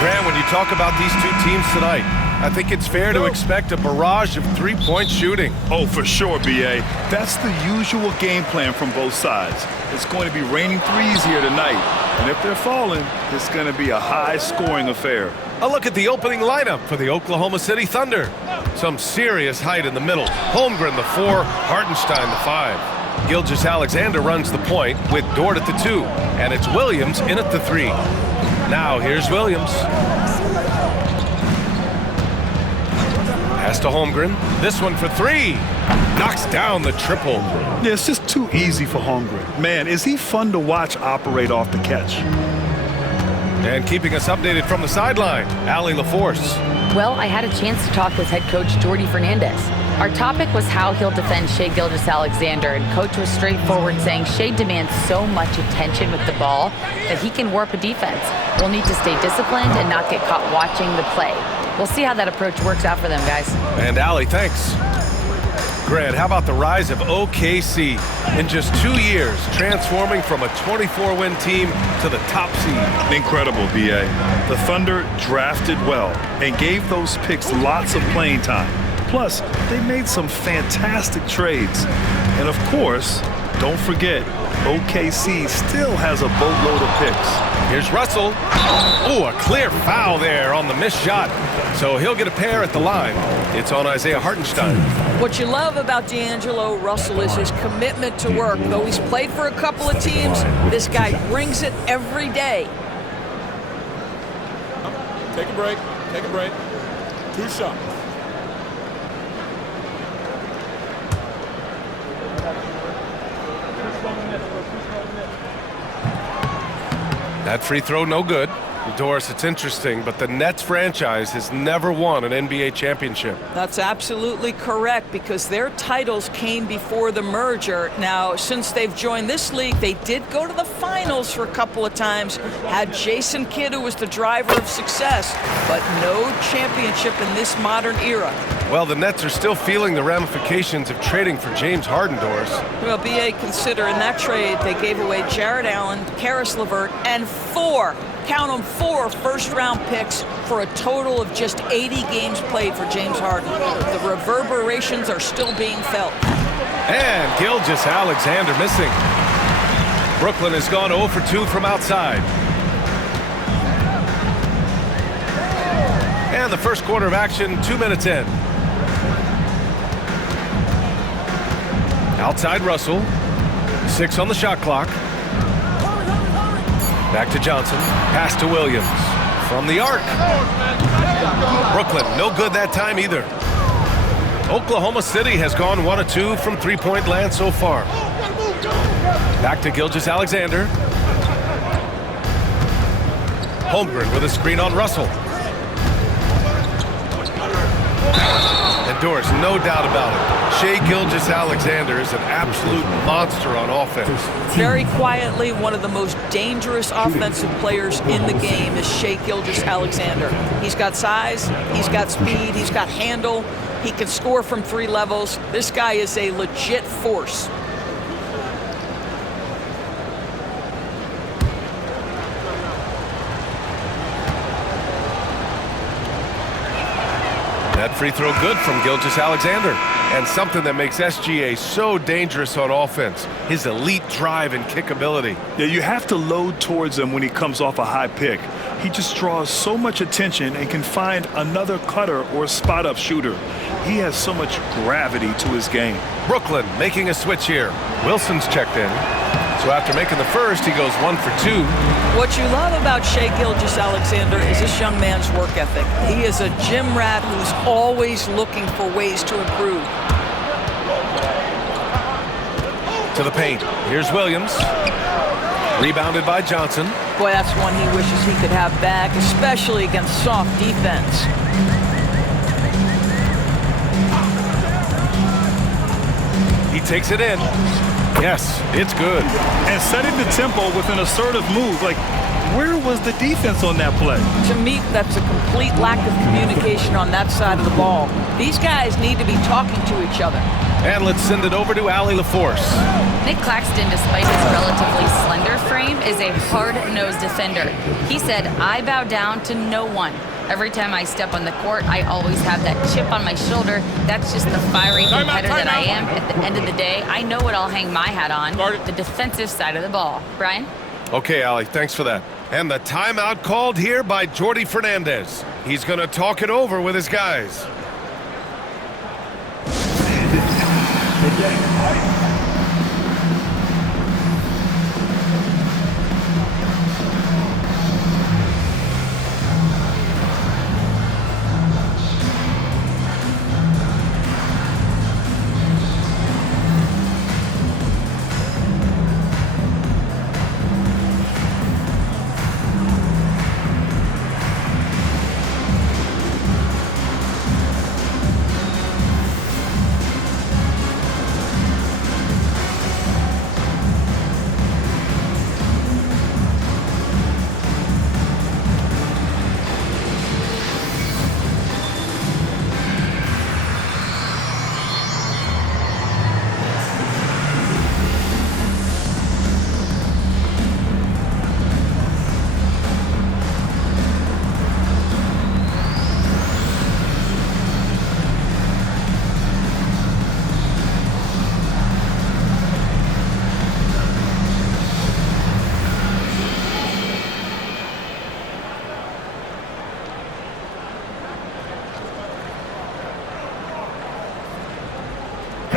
Grant, when you talk about these two teams tonight, I think it's fair to expect a barrage of three-point shooting. Oh, for sure, B.A. That's the usual game plan from both sides. It's going to be raining threes here tonight. And if they're falling, it's going to be a high-scoring affair. A look at the opening lineup for the Oklahoma City Thunder. Some serious height in the middle. Holmgren, the 4, Hartenstein, the 5. Gilgeous-Alexander runs the point with Dort at the 2. And it's Williams in at the 3. Now here's Williams. Pass to Holmgren. This one for 3. Knocks down the triple. Yeah, it's just too easy for Holmgren. Man, is he fun to watch operate off the catch. And keeping us updated from the sideline, Allie LaForce. Well, I had a chance to talk with head coach Jordi Fernandez. Our topic was how he'll defend Shai Gilgeous-Alexander, and coach was straightforward, saying Shai demands so much attention with the ball that he can warp a defense. We'll need to stay disciplined and not get caught watching the play. We'll see how that approach works out for them, guys. And Allie, thanks. Grant, how about the rise of OKC? In just 2 years, transforming from a 24-win team to the top seed. Incredible, B.A. The Thunder drafted well and gave those picks lots of playing time. Plus, they made some fantastic trades. And of course, don't forget, OKC still has a boatload of picks. Here's Russell. Oh, a clear foul there on the missed shot. So he'll get a pair at the line. It's on Isaiah Hartenstein. What you love about D'Angelo Russell is his commitment to work. Though he's played for a couple of teams, this guy brings it every day. Take a break. Take a break. 2 shots. That free throw, no good. Doris, it's interesting, but the Nets franchise has never won an NBA championship. That's absolutely correct, because their titles came before the merger. Now, since they've joined this league, they did go to the finals for a couple of times, had Jason Kidd, who was the driver of success, but no championship in this modern era. Well, the Nets are still feeling the ramifications of trading for James Harden, Doris. Well, B.A., consider in that trade, they gave away Jared Allen, Karis LeVert, and 4 first-round picks for a total of just 80 games played for James Harden. The reverberations are still being felt. And Gilgeous-Alexander missing. Brooklyn has gone 0 for 2 from outside. And the first quarter of action, 2 minutes in. Outside Russell. 6 on the shot clock. Back to Johnson. Pass to Williams. From the arc. Brooklyn, no good that time either. Oklahoma City has gone 1 of 2 from three-point land so far. Back to Gilgeous-Alexander. Holmgren with a screen on Russell. And Doris, no doubt about it. Shai Gilgeous-Alexander is an absolute monster on offense. Very quietly, one of the most dangerous offensive players in the game is Shai Gilgeous-Alexander. He's got size, he's got speed, he's got handle, he can score from 3 levels. This guy is a legit force. That free throw good from Gilgeous-Alexander. And something that makes SGA so dangerous on offense, his elite drive and kickability. Yeah, you have to load towards him when he comes off a high pick. He just draws so much attention and can find another cutter or spot-up shooter. He has so much gravity to his game. Brooklyn making a switch here. Wilson's checked in. So after making the first, he goes 1 for 2. What you love about Shai Gilgeous-Alexander is this young man's work ethic. He is a gym rat who's always looking for ways to improve. To the paint. Here's Williams. Rebounded by Johnson. Boy, that's one he wishes he could have back, especially against soft defense. He takes it in. Yes, it's good. And setting the tempo with an assertive move. Like, where was the defense on that play? To me, that's a complete lack of communication on that side of the ball. These guys need to be talking to each other. And let's send it over to Allie LaForce. Nick Claxton, despite his relatively slender frame, is a hard-nosed defender. He said, "I bow down to no one. Every time I step on the court, I always have that chip on my shoulder. That's just the fiery competitor that I am. At the end of the day, I know what I'll hang my hat on, the defensive side of the ball." Brian? Okay, Allie, thanks for that. And the timeout called here by Jordi Fernandez. He's going to talk it over with his guys.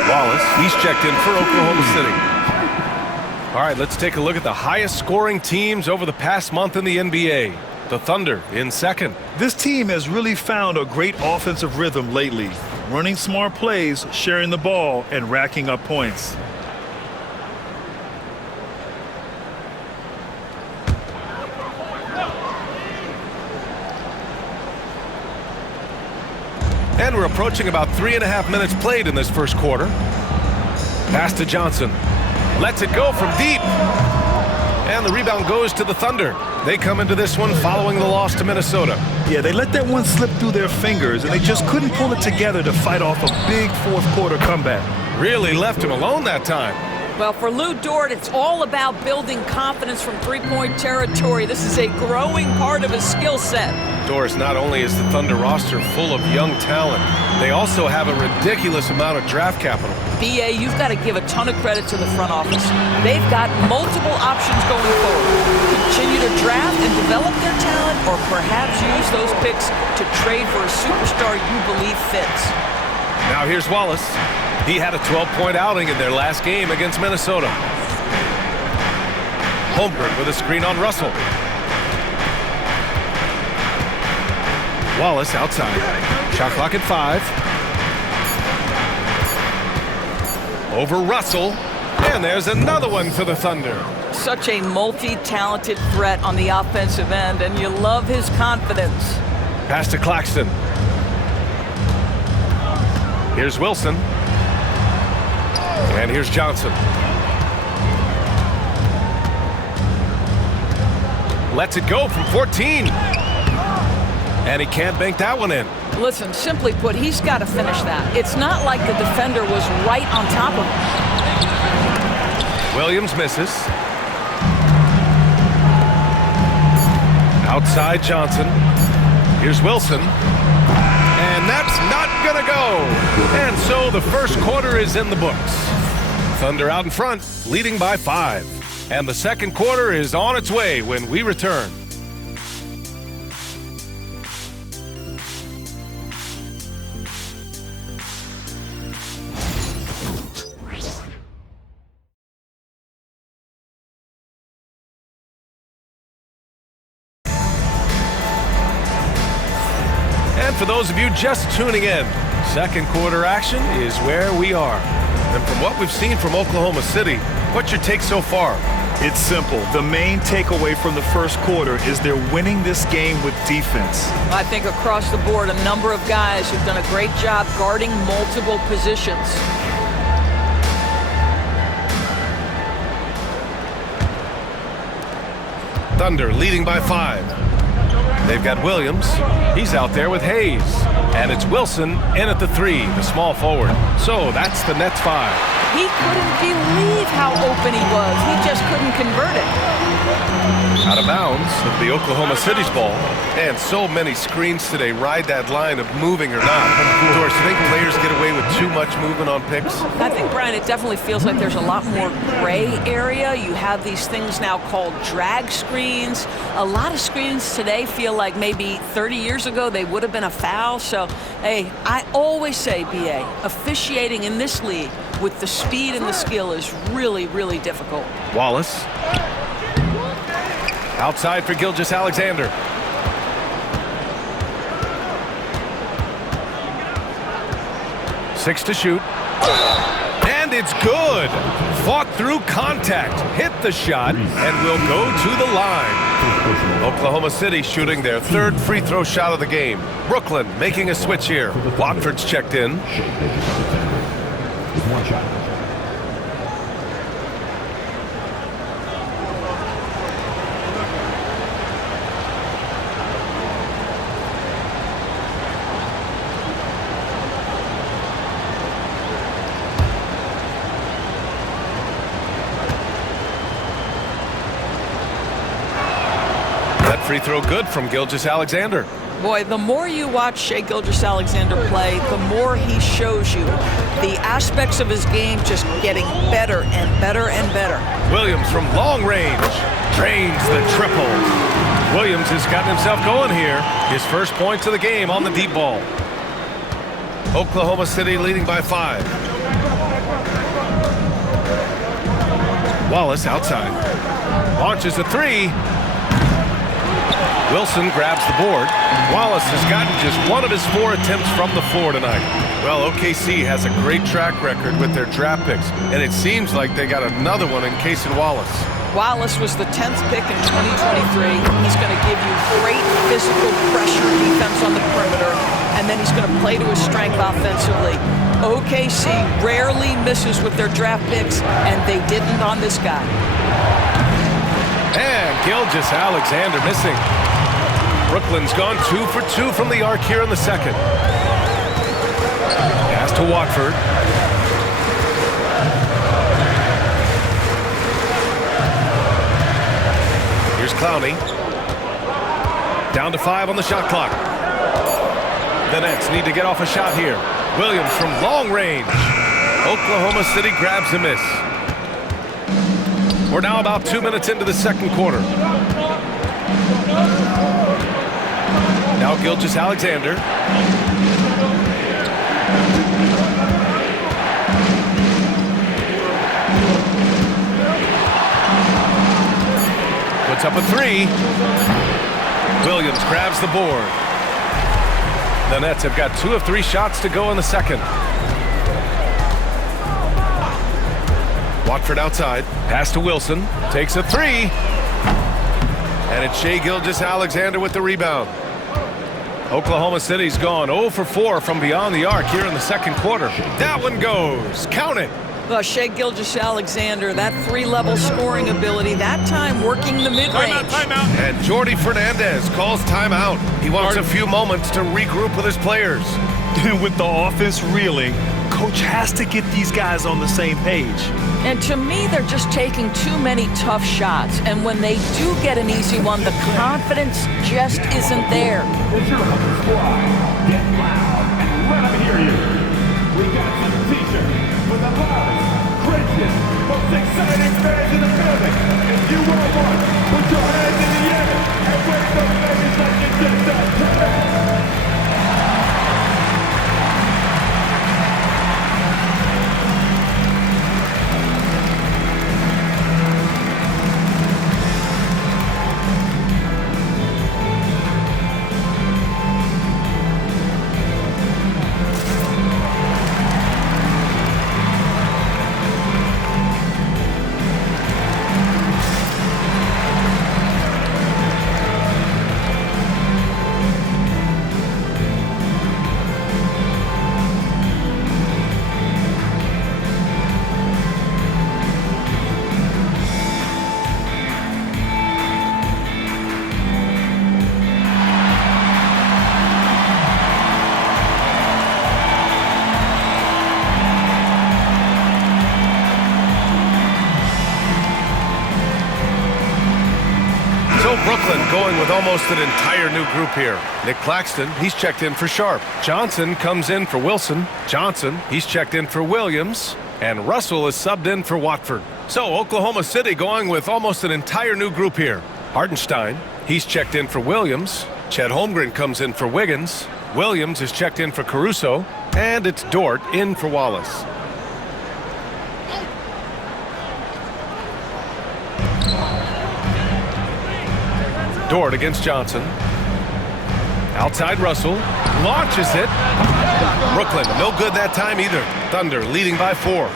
Wallace, he's checked in for Oklahoma City. All right, let's take a look at the highest scoring teams over the past month in the NBA. The Thunder in second. This team has really found a great offensive rhythm lately, running smart plays, sharing the ball, and racking up points. And we're approaching about 3.5 minutes played in this first quarter. Pass to Johnson. Lets it go from deep. And the rebound goes to the Thunder. They come into this one following the loss to Minnesota. Yeah, they let that one slip through their fingers, and they just couldn't pull it together to fight off a big fourth quarter comeback. Really left him alone that time. Well, for Lou Dort, it's all about building confidence from three-point territory. This is a growing part of his skill set. Doris, not only is the Thunder roster full of young talent, they also have a ridiculous amount of draft capital. BA, you've got to give a ton of credit to the front office. They've got multiple options going forward. Continue to draft and develop their talent, or perhaps use those picks to trade for a superstar you believe fits. Now here's Wallace. He had a 12-point outing in their last game against Minnesota. Holmgren with a screen on Russell. Wallace outside. Shot clock at 5. Over Russell. And there's another one for the Thunder. Such a multi-talented threat on the offensive end, and you love his confidence. Pass to Claxton. Here's Wilson. And here's Johnson. Lets it go from 14. And he can't bank that one in. Listen, simply put, he's got to finish that. It's not like the defender was right on top of him. Williams misses. Outside Johnson. Here's Wilson. And that's not going to go. And so the first quarter is in the books. Thunder out in front, leading by 5. And the second quarter is on its way when we return. And for those of you just tuning in, second quarter action is where we are. And from what we've seen from Oklahoma City, what's your take so far? It's simple. The main takeaway from the first quarter is they're winning this game with defense. I think across the board, a number of guys have done a great job guarding multiple positions. Thunder leading by 5. They've got Williams. He's out there with Hayes. And it's Wilson in at the 3, the small forward. So that's the Nets 5. He couldn't believe how open he was. He just couldn't convert it. Out of bounds of the Oklahoma City's ball. And so many screens today ride that line of moving or not. Doris, you think players get away with too much movement on picks? I think, Brian, it definitely feels like there's a lot more gray area. You have these things now called drag screens. A lot of screens today feel like maybe 30 years ago they would have been a foul. So, hey, I always say, BA, officiating in this league with the speed and the skill is really, really difficult. Wallace. Outside for Gilgeous-Alexander. Six to shoot. And it's good. Fought through contact. Hit the shot and will go to the line. Oklahoma City shooting their 3rd free throw shot of the game. Brooklyn making a switch here. Watford's checked in. With one shot. Free throw good from Gilgeous-Alexander. Boy, the more you watch Shai Gilgeous-Alexander play, the more he shows you the aspects of his game just getting better and better and better. Williams from long range drains the triple. Williams has gotten himself going here. His first points of the game on the deep ball. Oklahoma City leading by 5. Wallace outside. Launches a 3. Wilson grabs the board. Wallace has gotten just one of his 4 attempts from the floor tonight. Well, OKC has a great track record with their draft picks, and it seems like they got another one in Cason Wallace. Wallace was the 10th pick in 2023. He's going to give you great physical pressure defense on the perimeter, and then he's going to play to his strength offensively. OKC rarely misses with their draft picks, and they didn't on this guy. And Gilgeous-Alexander missing. Brooklyn's gone 2 for 2 from the arc here in the second. Pass to Watford. Here's Clowney. Down to 5 on the shot clock. The Nets need to get off a shot here. Williams from long range. Oklahoma City grabs a miss. We're now about 2 minutes into the second quarter. Now Gilgeous-Alexander. Puts up a 3. Williams grabs the board. The Nets have got 2 of 3 shots to go in the second. Watford outside. Pass to Wilson. Takes a 3. And it's Shai Gilgeous-Alexander with the rebound. Oklahoma City's gone 0 for 4 from beyond the arc here in the second quarter. That one goes. Count it. Well, Shai Gilgeous-Alexander, that 3-level scoring ability, that time working the mid-range. Timeout. And Jordi Fernandez calls timeout. He wants a few moments to regroup with his players. With the offense reeling, coach has to get these guys on the same page. And to me, they're just taking too many tough shots. And when they do get an easy one, the confidence just isn't there. The Cheerleader Squad, get loud and let them hear you. We got some t-shirts for the loudest, craziest, most exciting fans in the building. If you want one, put your hands in the air and wave those babies like you just done today. almost an entire new group here. Nick Claxton, he's checked in for Sharp. Johnson comes in for Wilson. Johnson, he's checked in for Williams. And Russell is subbed in for Watford. So Oklahoma City going with almost an entire new group here. Hartenstein, he's checked in for Williams. Chet Holmgren comes in for Wiggins. Williams is checked in for Caruso. And it's Dort in for Wallace. Dort against Johnson. Outside Russell. Launches it. Brooklyn, no good that time either. Thunder leading by 4.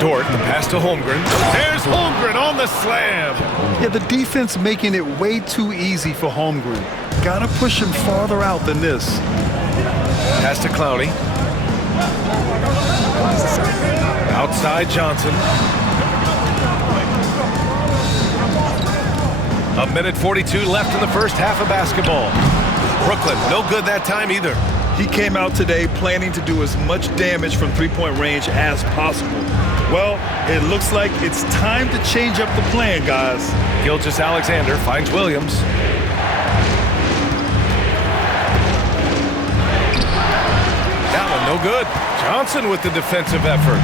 Dort, the pass to Holmgren. There's Holmgren on the slam. Yeah, the defense making it way too easy for Holmgren. Gotta push him farther out than this. Pass to Clowney. Outside Johnson. A minute 42 left in the first half of basketball. Brooklyn, no good that time either. He came out today planning to do as much damage from three-point range as possible. Well, it looks like it's time to change up the plan, guys. Gilgeous-Alexander finds Williams. That one no good. Johnson with the defensive effort.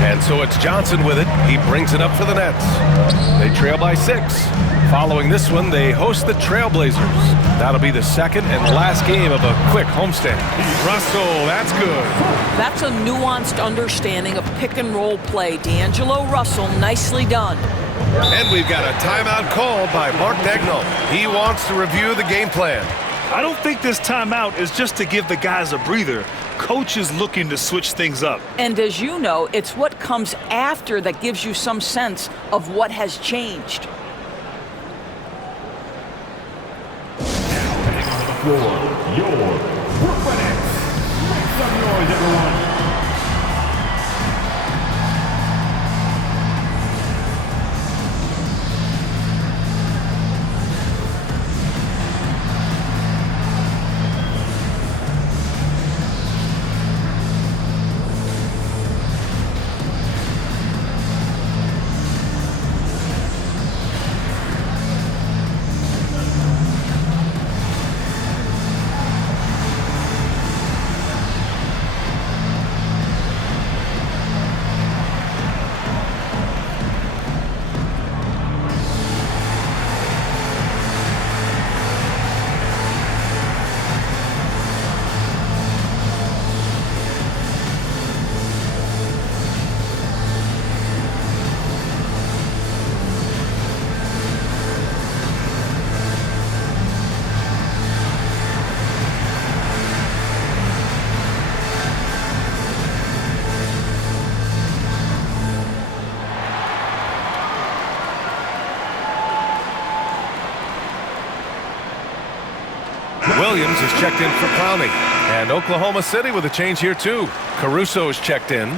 And so it's Johnson with it. He brings it up for the Nets. They trail by 6. Following this one, they host the Trailblazers. That'll be the second and last game of a quick homestand. Russell, that's good. That's a nuanced understanding of pick-and-roll play. D'Angelo Russell, nicely done. And we've got a timeout called by Mark Daigneault. He wants to review the game plan. I don't think this timeout is just to give the guys a breather. Coach is looking to switch things up. And as you know, it's what comes after that gives you some sense of what has changed. Your Brooklyn Nets. Make some noise, everyone. Williams is checked in for Clowney. And Oklahoma City with a change here too. Caruso is checked in.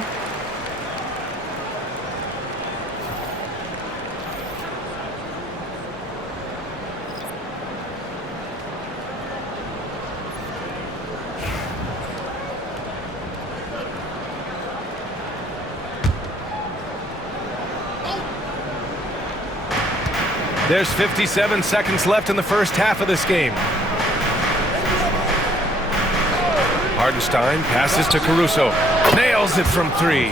There's 57 seconds left in the first half of this game. Hartenstein passes to Caruso. Nails it from 3.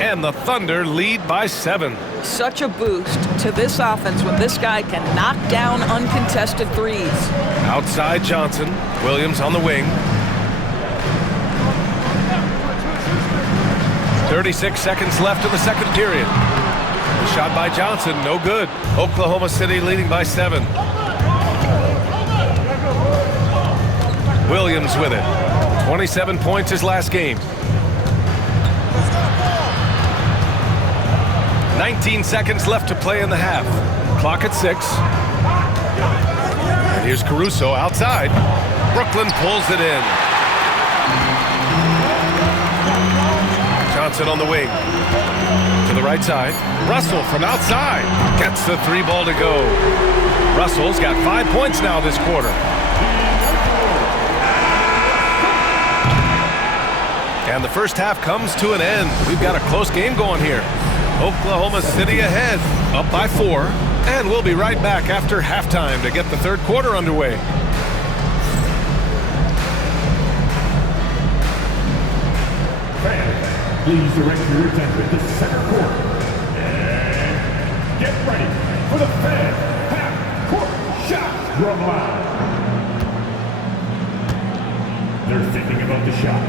And the Thunder lead by 7. Such a boost to this offense when this guy can knock down uncontested threes. Outside Johnson. Williams on the wing. 36 seconds left in the second period. The shot by Johnson, no good. Oklahoma City leading by 7. Williams with it. 27 points his last game. 19 seconds left to play in the half. Clock at 6. And here's Caruso outside. Brooklyn pulls it in. Johnson on the wing. To the right side. Russell from outside. Gets the 3 ball to go. Russell's got 5 points now this quarter. And the first half comes to an end. We've got a close game going here. Oklahoma City ahead, up by 4. And we'll be right back after halftime to get the third quarter underway. Fans, please direct your attention to center court. And get ready for the fan half-court shot drum line. They're thinking about the shot.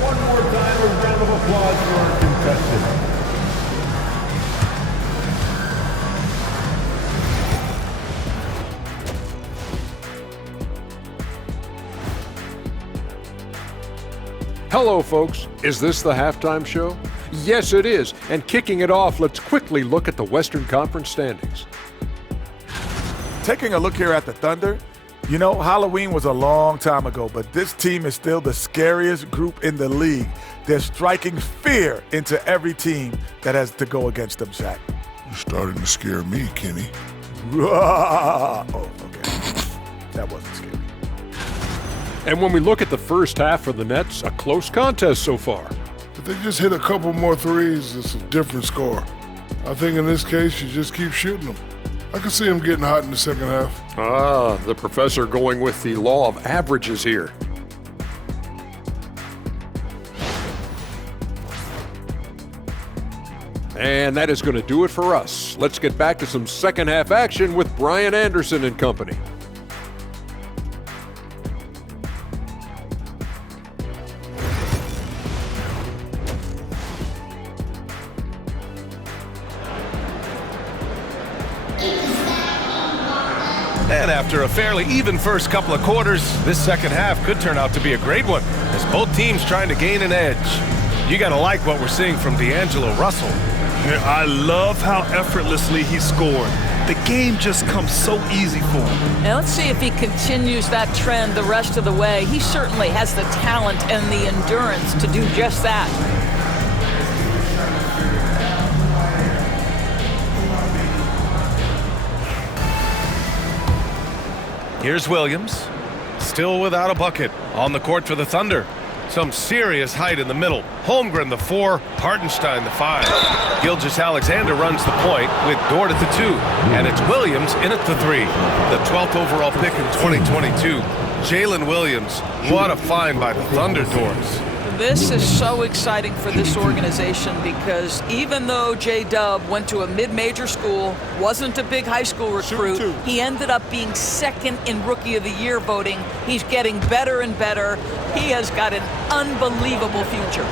One more time, a round of applause for our contestants. Hello, folks. Is this the halftime show? Yes, it is. And kicking it off, let's quickly look at the Western Conference standings. Taking a look here at the Thunder, you know, Halloween was a long time ago, but this team is still the scariest group in the league. They're striking fear into every team that has to go against them, Shaq. You're starting to scare me, Kenny. Oh, okay. That wasn't scary. And when we look at the first half for the Nets, a close contest so far. If they just hit a couple more threes, it's a different score. I think in this case, you just keep shooting them. I can see them getting hot in the second half. Ah, the professor going with the law of averages here. And that is going to do it for us. Let's get back to some second half action with Brian Anderson and company. And after a fairly even first couple of quarters, this second half could turn out to be a great one, as both teams trying to gain an edge. You gotta like what we're seeing from D'Angelo Russell. Yeah, I love how effortlessly he scored. The game just comes so easy for him. Now let's see if he continues that trend the rest of the way. He certainly has the talent and the endurance to do just that. Here's Williams, still without a bucket, on the court for the Thunder. Some serious height in the middle. Holmgren the 4, Hartenstein the 5. Gilgeous-Alexander runs the point with Dort at the 2, and it's Williams in at the 3. The 12th overall pick in 2022. Jalen Williams, what a find by the Thunder Doors. This is so exciting for this organization because even though J-Dub went to a mid-major school, wasn't a big high school recruit, he ended up being second in Rookie of the Year voting. He's getting better and better. He has got an unbelievable future.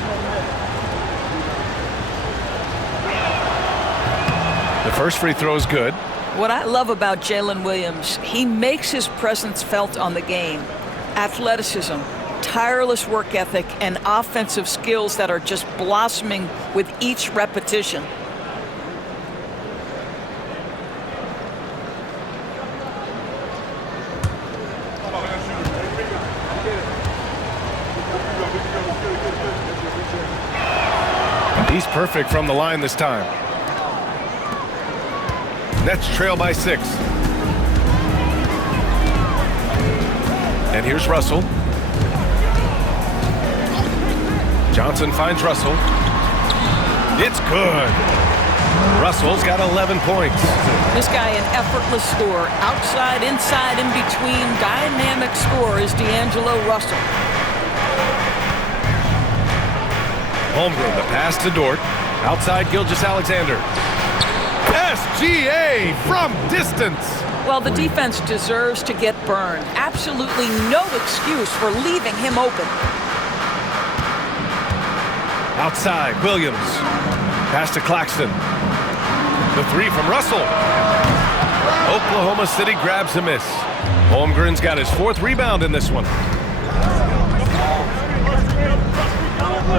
The first free throw is good. What I love about Jalen Williams, he makes his presence felt on the game. Athleticism, tireless work ethic, and offensive skills that are just blossoming with each repetition. He's perfect from the line this time. Nets trail by 6. And here's Russell. Johnson finds Russell. It's good. Russell's got 11 points. This guy an effortless scorer. Outside, inside, in between. Dynamic scorer is D'Angelo Russell. Holmgren, the pass to Dort. Outside Gilgeous-Alexander. SGA from distance. Well, the defense deserves to get burned. Absolutely no excuse for leaving him open. Outside, Williams. Pass to Claxton. The 3 from Russell. Oklahoma City grabs a miss. Holmgren's got his 4th rebound in this one.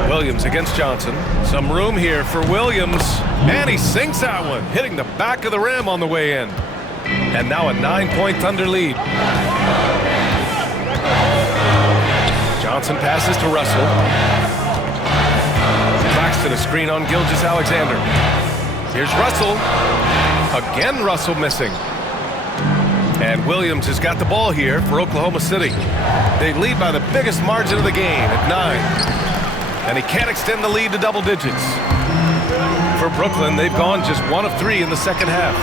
Williams against Johnson. Some room here for Williams. And he sinks that one, hitting the back of the rim on the way in. And now a 9-point Thunder lead. Johnson passes to Russell. Claxton a screen on Gilgeous-Alexander. Here's Russell. Again Russell missing. And Williams has got the ball here for Oklahoma City. They lead by the biggest margin of the game at 9. And he can't extend the lead to double digits. For Brooklyn, they've gone just 1 of 3 in the second half.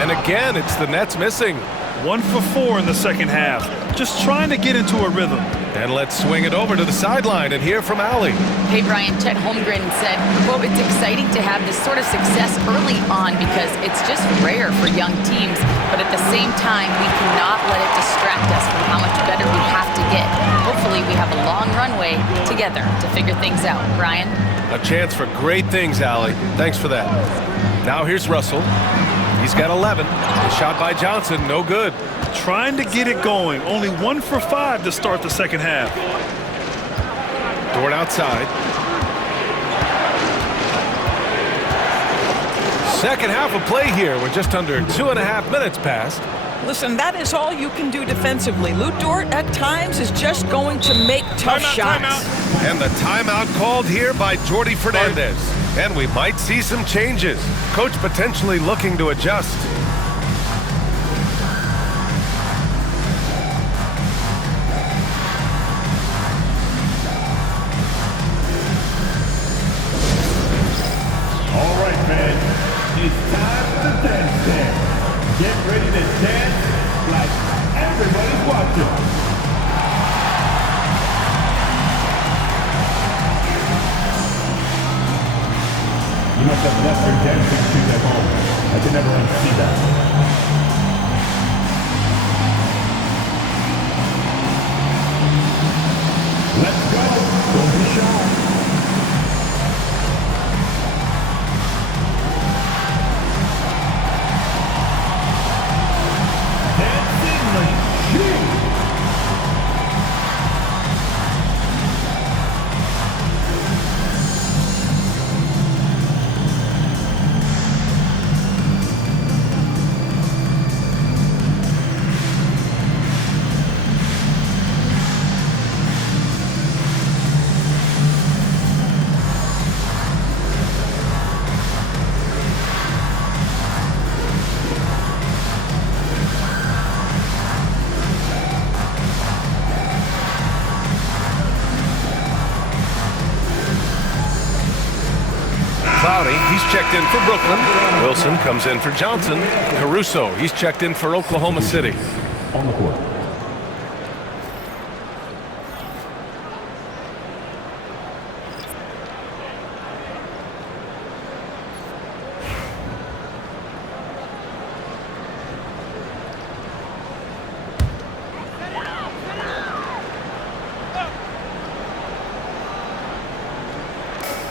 And again, it's the Nets missing. 1 for 4 in the second half. Just trying to get into a rhythm. And let's swing it over to the sideline and hear from Allie. Hey, Brian, Chet Holmgren said, quote, "It's exciting to have this sort of success early on because it's just rare for young teams. But at the same time, we cannot let it distract us from how much better we have to get. Hopefully, we have a long runway together to figure things out." Brian? A chance for great things, Allie. Thanks for that. Now here's Russell. He's got 11. The shot by Johnson, no good. Trying to get it going. Only 1 for 5 to start the second half. Dort outside. Second half of play here. We're just under 2.5 minutes past. Listen, that is all you can do defensively. Lou Dort at times is just going to make tough shots. And the timeout called here by Jordi Fernandez. And we might see some changes. Coach potentially looking to adjust. All right, man. It's time for the dance dance. Get ready to dance like everybody's watching. You must have left your dancing shoes at home. I can never unsee that. Let's go. Don't be shy. He's checked in for Brooklyn. Wilson comes in for Johnson. Caruso, he's checked in for Oklahoma City. On the court.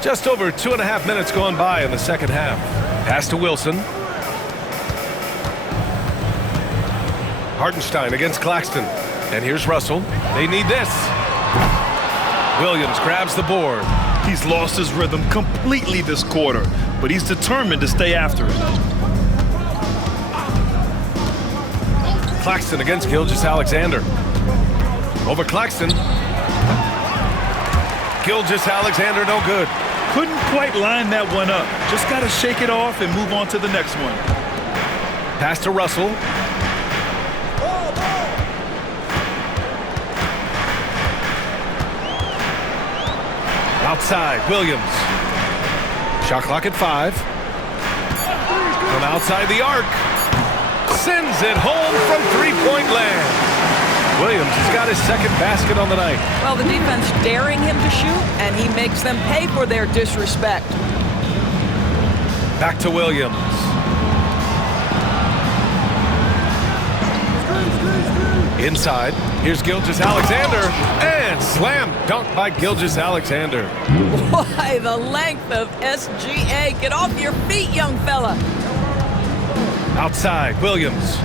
Just over 2.5 minutes gone by in the second half. Pass to Wilson. Hartenstein against Claxton. And here's Russell. They need this. Williams grabs the board. He's lost his rhythm completely this quarter, but he's determined to stay after it. Claxton against Gilgeous-Alexander. Over Claxton. Gilgeous-Alexander no good. Couldn't quite line that one up. Just got to shake it off and move on to the next one. Pass to Russell. Outside, Williams. Shot clock at 5. From outside the arc. Sends it home from three-point land. Williams has got his second basket on the night. Well, the defense daring him to shoot, and he makes them pay for their disrespect. Back to Williams. Inside, here's Gilgeous-Alexander, and slam dunk by Gilgeous-Alexander. Why, the length of SGA. Get off your feet, young fella. Outside, Williams.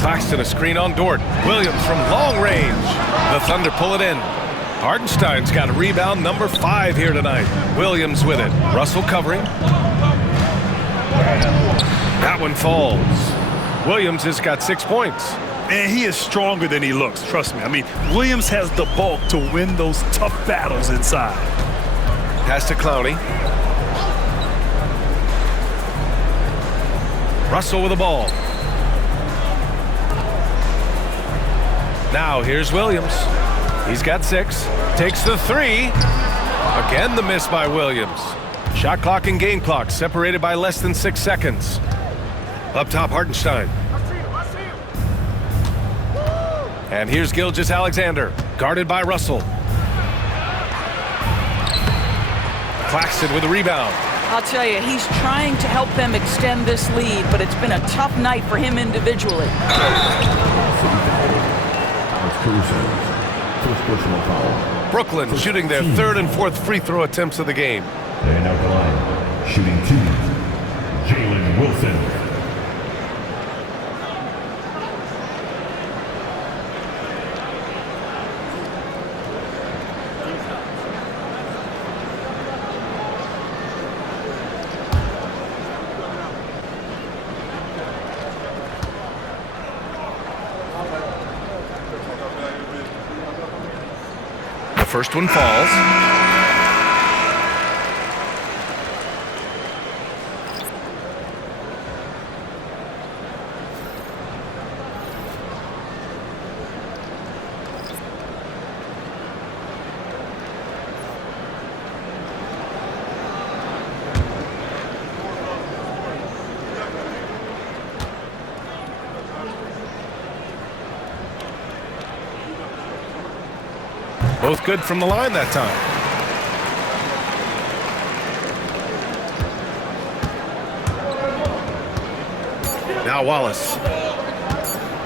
Claxton a screen on Dort. Williams from long range. The Thunder pull it in. Hartenstein's got a rebound number 5 here tonight. Williams with it. Russell covering. That one falls. Williams has got 6 points. Man, he is stronger than he looks, trust me. I mean, Williams has the bulk to win those tough battles inside. Pass to Clowney. Russell with the ball. Now here's Williams. He's got 6. Takes the 3. Again the miss by Williams. Shot clock and game clock separated by less than 6 seconds. Up top, Hartenstein. And here's Gilgeous-Alexander, guarded by Russell. Claxton with the rebound. I'll tell you, he's trying to help them extend this lead, but it's been a tough night for him individually. Brooklyn shooting their 3rd and 4th free throw attempts of the game. And out the line, shooting 2, Jalen Wilson. First one falls. Both good from the line that time. Now Wallace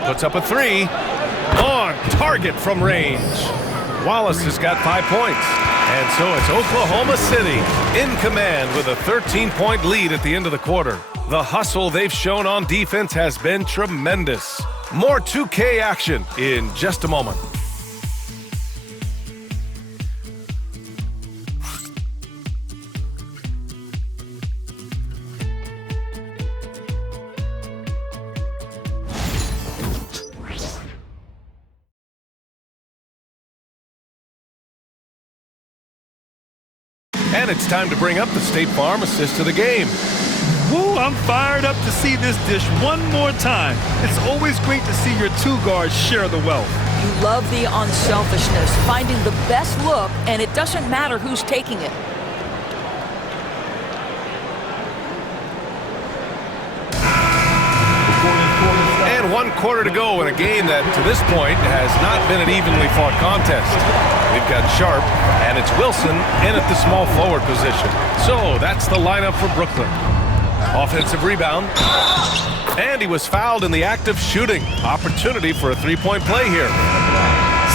puts up a 3. On target from range. Wallace has got 5 points. And so it's Oklahoma City in command with a 13-point lead at the end of the quarter. The hustle they've shown on defense has been tremendous. More 2K action in just a moment. And it's time to bring up the State Farm assist to the game. Woo, I'm fired up to see this dish one more time. It's always great to see your 2 guards share the wealth. You love the unselfishness, finding the best look, and it doesn't matter who's taking it. And 1 quarter to go in a game that, to this point, has not been an evenly fought contest. We've got Sharp, and it's Wilson in at the small forward position. So that's the lineup for Brooklyn. Offensive rebound. And he was fouled in the act of shooting. Opportunity for a 3-point play here.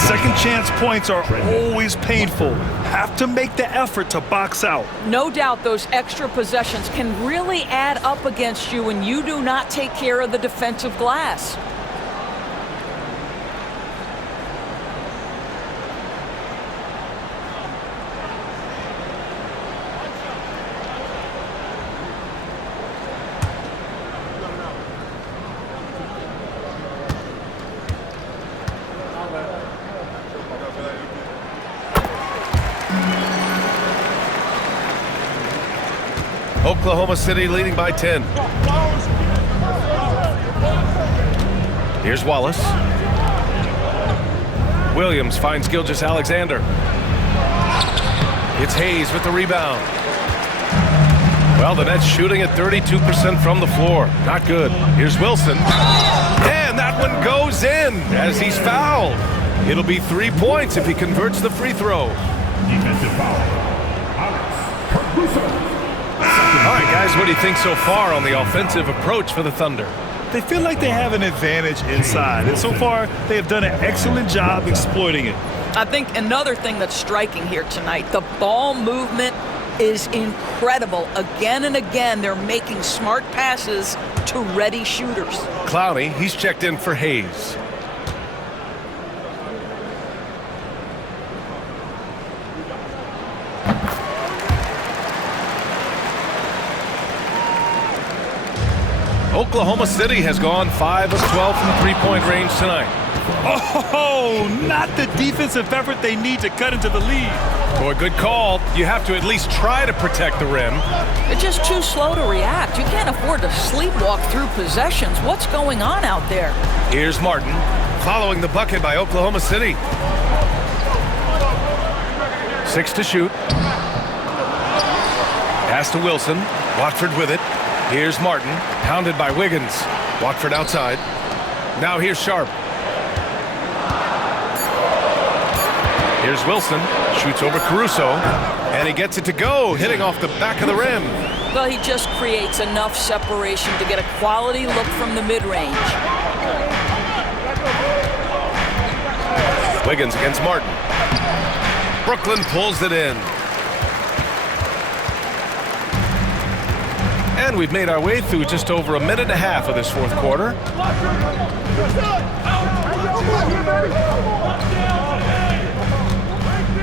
Second chance points are always painful. Have to make the effort to box out. No doubt those extra possessions can really add up against you when you do not take care of the defensive glass. Oklahoma City leading by 10. Here's Wallace. Williams finds Gilgeous-Alexander. It's Hayes with the rebound. Well, the Nets shooting at 32% from the floor. Not good. Here's Wilson. And that one goes in as he's fouled. It'll be 3 points if he converts the free throw. Defensive foul. Alex Caruso. All right, guys, what do you think so far on the offensive approach for the Thunder? They feel like they have an advantage inside, and so far they have done an excellent job exploiting it. I think another thing that's striking here tonight, the ball movement is incredible. Again and again, they're making smart passes to ready shooters. Clowney, he's checked in for Hayes. Oklahoma City has gone 5 of 12 from the 3-point range tonight. Oh, not the defensive effort they need to cut into the lead. Boy, good call. You have to at least try to protect the rim. They're just too slow to react. You can't afford to sleepwalk through possessions. What's going on out there? Here's Martin, following the bucket by Oklahoma City. 6 to shoot. Pass to Wilson. Watford with it. Here's Martin, pounded by Wiggins. Watford outside. Now here's Sharp. Here's Wilson, shoots over Caruso, and he gets it to go, hitting off the back of the rim. Well, he just creates enough separation to get a quality look from the mid-range. Wiggins against Martin. Brooklyn pulls it in. And we've made our way through just over a minute and a half of this fourth quarter.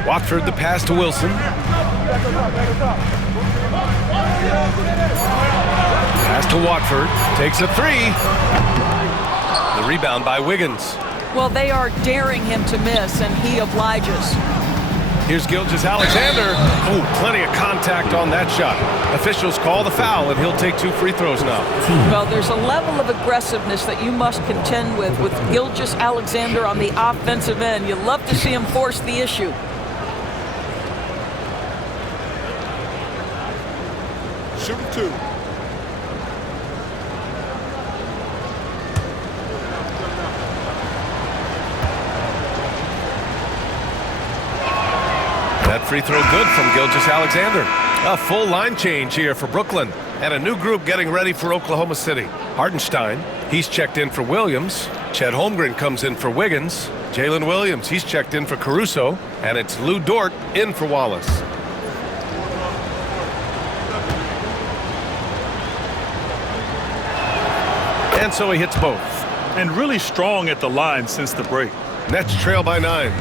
Watford the pass to Wilson. Pass to Watford. Takes a three. The rebound by Wiggins. Well, they are daring him to miss, and he obliges. Here's Gilgeous-Alexander. Oh, plenty of contact on that shot. Officials call the foul, and he'll take 2 free throws now. Well, there's a level of aggressiveness that you must contend with Gilgeous-Alexander on the offensive end. You love to see him force the issue. Shooting 2. That free throw good from Gilgeous-Alexander. A full line change here for Brooklyn. And a new group getting ready for Oklahoma City. Hartenstein, he's checked in for Williams. Chet Holmgren comes in for Wiggins. Jalen Williams, he's checked in for Caruso. And it's Lou Dort in for Wallace. And so he hits both. And really strong at the line since the break. Nets trail by 9.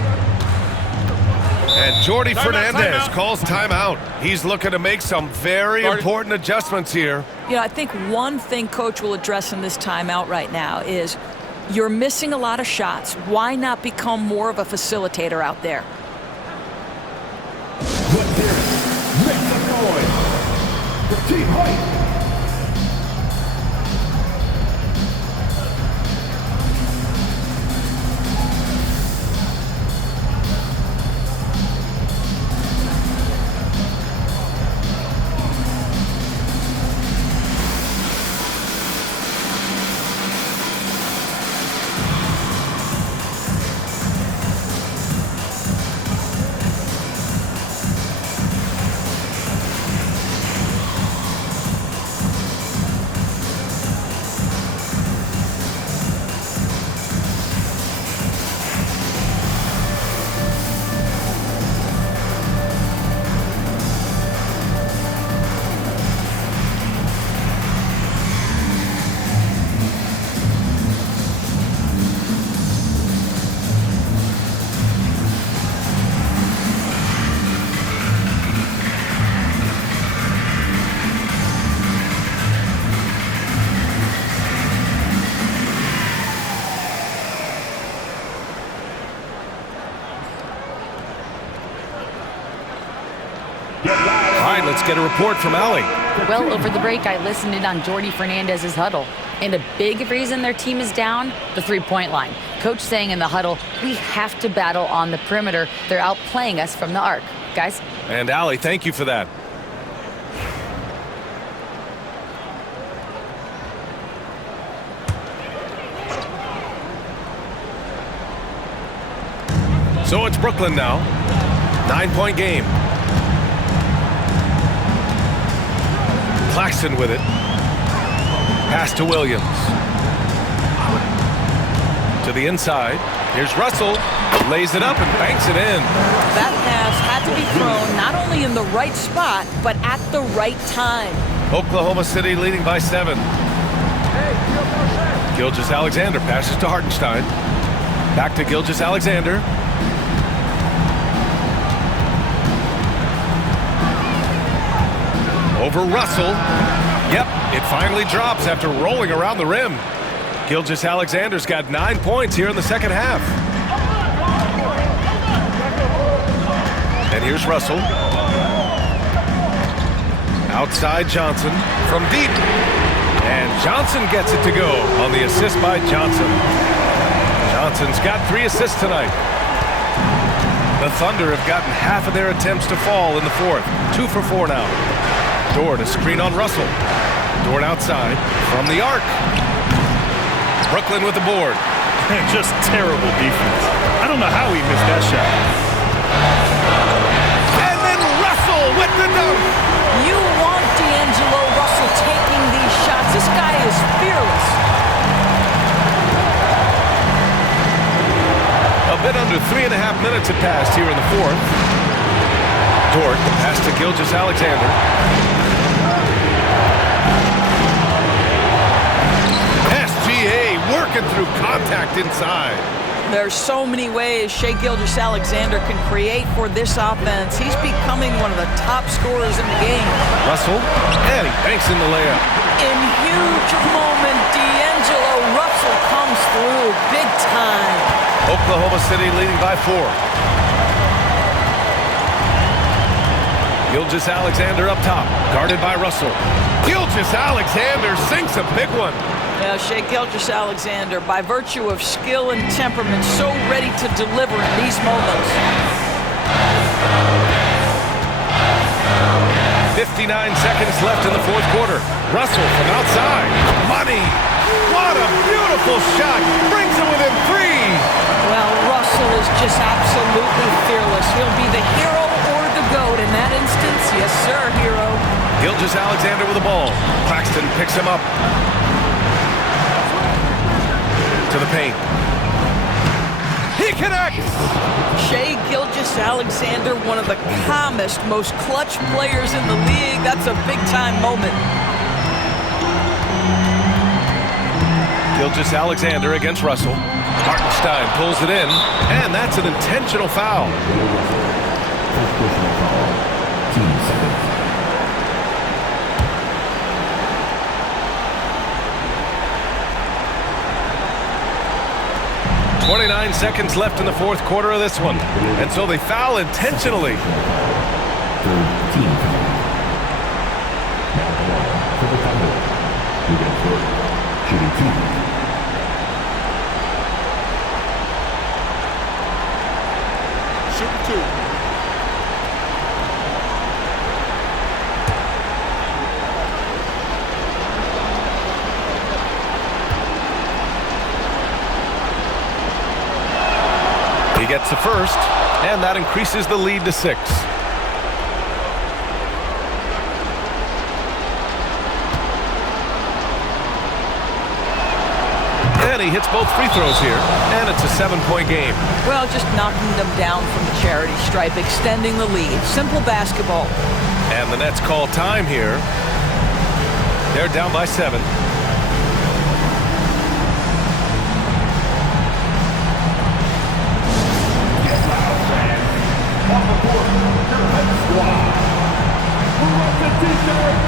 And Jordi Fernandez calls timeout. He's looking to make some very important adjustments here. You know, I think one thing Coach will address in this timeout right now is you're missing a lot of shots. Why not become more of a facilitator out there? Let's hear it. Make some noise for Team Hype. Let's get a report from Allie. Well, over the break, I listened in on Jordi Fernandez's huddle. And a big reason their team is down, the three-point line. Coach saying in the huddle, we have to battle on the perimeter. They're outplaying us from the arc. Guys? And Allie, thank you for that. So it's Brooklyn now. 9-point game. Claxton with it. Pass to Williams. To the inside. Here's Russell. Lays it up and banks it in. That pass had to be thrown not only in the right spot, but at the right time. Oklahoma City leading by 7. Gilgeous-Alexander passes to Hartenstein. Back to Gilgeous-Alexander. Over Russell. Yep, it finally drops after rolling around the rim. Gilgeous-Alexander's got 9 points here in the second half. And here's Russell. Outside Johnson from deep. And Johnson gets it to go on the assist by Johnson. Johnson's got 3 assists tonight. The Thunder have gotten half of their attempts to fall in the fourth. 2 for 4 now. Dort a screen on Russell. Dort outside from the arc. Brooklyn with the board. Just terrible defense. I don't know how he missed that shot. And then Russell with the dunk. You want D'Angelo Russell taking these shots. This guy is fearless. A bit under 3.5 minutes had passed here in the fourth. Dort, the pass to Gilgeous-Alexander. SGA working through contact inside. There's so many ways Shai Gilgeous-Alexander can create for this offense. He's becoming one of the top scorers in the game. Russell, and he banks in the layup. In huge moment, D'Angelo Russell comes through big time. Oklahoma City leading by 4. Gilgeous-Alexander up top, guarded by Russell. Gilgeous-Alexander sinks a big one. Yeah, Shai Gilgeous-Alexander, by virtue of skill and temperament, so ready to deliver in these moments. 59 seconds left in the fourth quarter. Russell from outside. Money. What a beautiful shot. Brings it within 3. Well, Russell is just absolutely fearless. He'll be the hero or the GOAT in that instance. Yes, sir, hero. Gilgeous-Alexander with the ball. Claxton picks him up. To the paint. He connects! Shai Gilgeous-Alexander, one of the calmest, most clutch players in the league. That's a big-time moment. Gilgeous-Alexander against Russell. Hartenstein pulls it in, and that's an intentional foul. First personal foul. 2 seconds. 29 seconds left in the fourth quarter of this one. And so they foul intentionally. Third team foul. Now the line for the Thunder. Ruben Ford, shooting 2. Shooting 2. He gets the first, and that increases the lead to 6. And he hits both free throws here, and it's a 7-point game. Well, just knocking them down from the charity stripe, extending the lead. Simple basketball. And the Nets call time here. They're down by 7. On the court, your head squad. Who wants the t-shirt?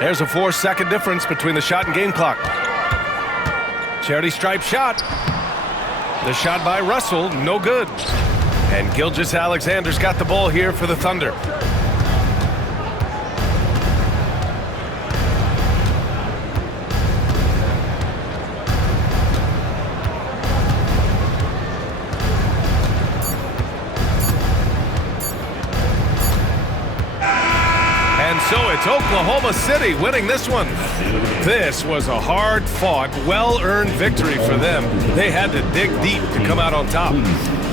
There's a 4-second difference between the shot and game clock. Charity stripe shot. The shot by Russell, no good. And Gilgeous-Alexander's got the ball here for the Thunder. And so it's Oklahoma City winning this one. This was a hard-fought, well-earned victory for them. They had to dig deep to come out on top.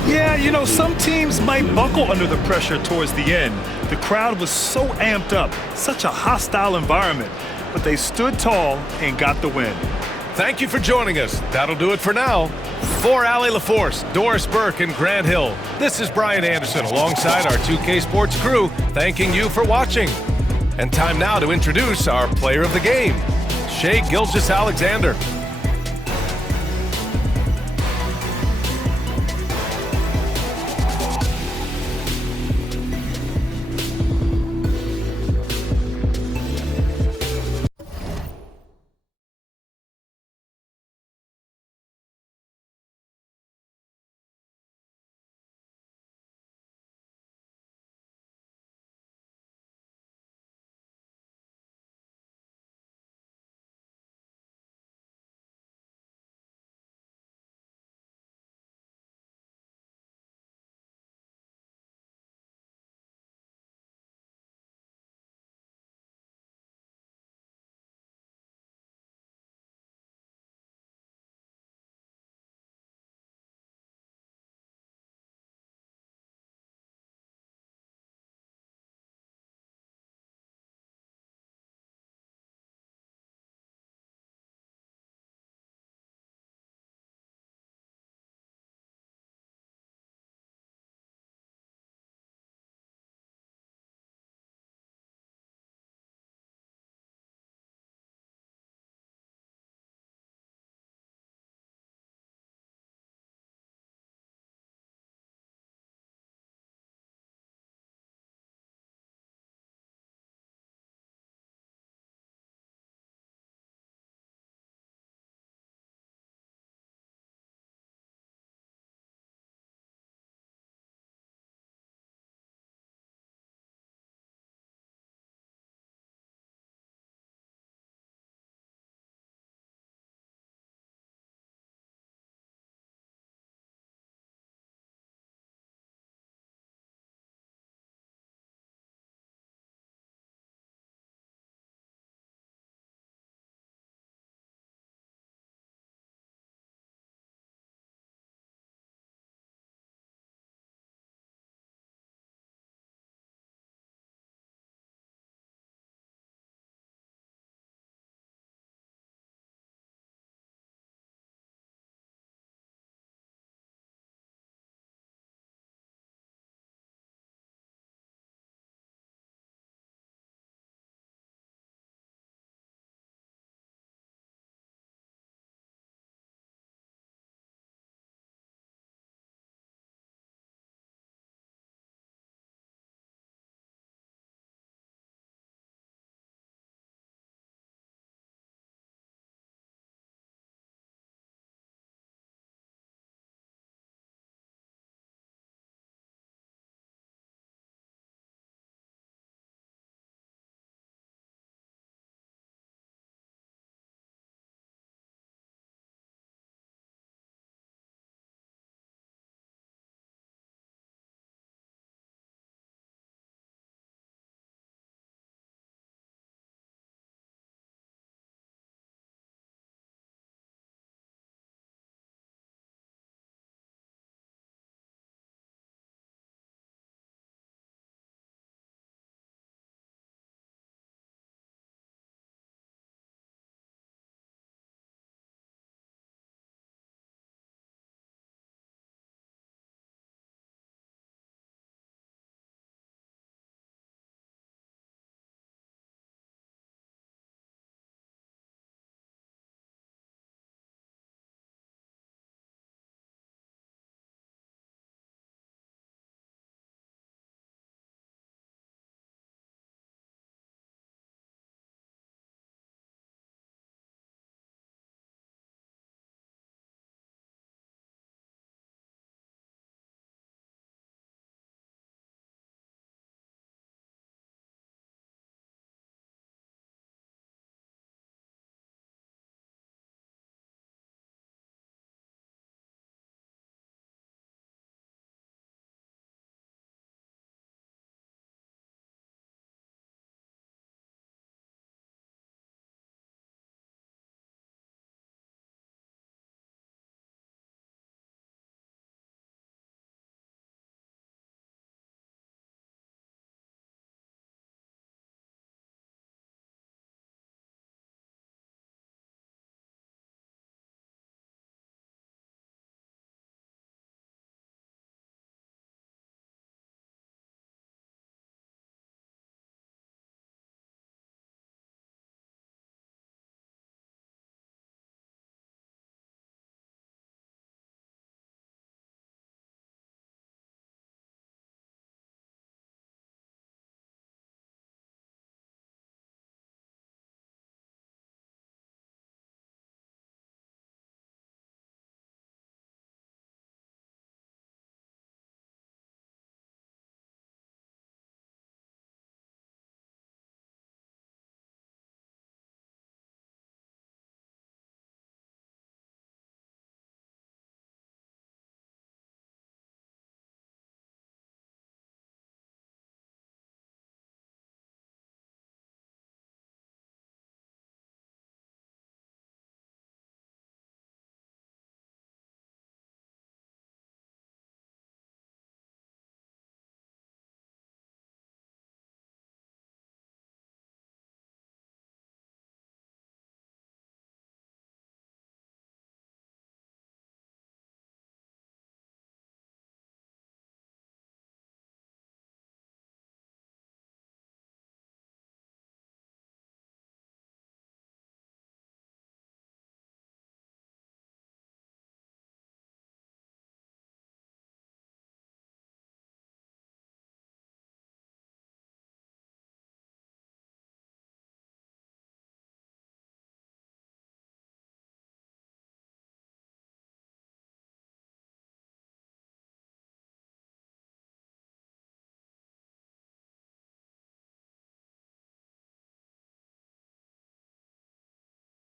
Yeah, you know, some teams might buckle under the pressure towards the end. The crowd was so amped up, such a hostile environment, but they stood tall and got the win. Thank you for joining us. That'll do it for now. For Allie LaForce, Doris Burke, and Grant Hill, this is Brian Anderson alongside our 2K Sports crew, thanking you for watching. And time now to introduce our player of the game, Shai Gilgeous-Alexander.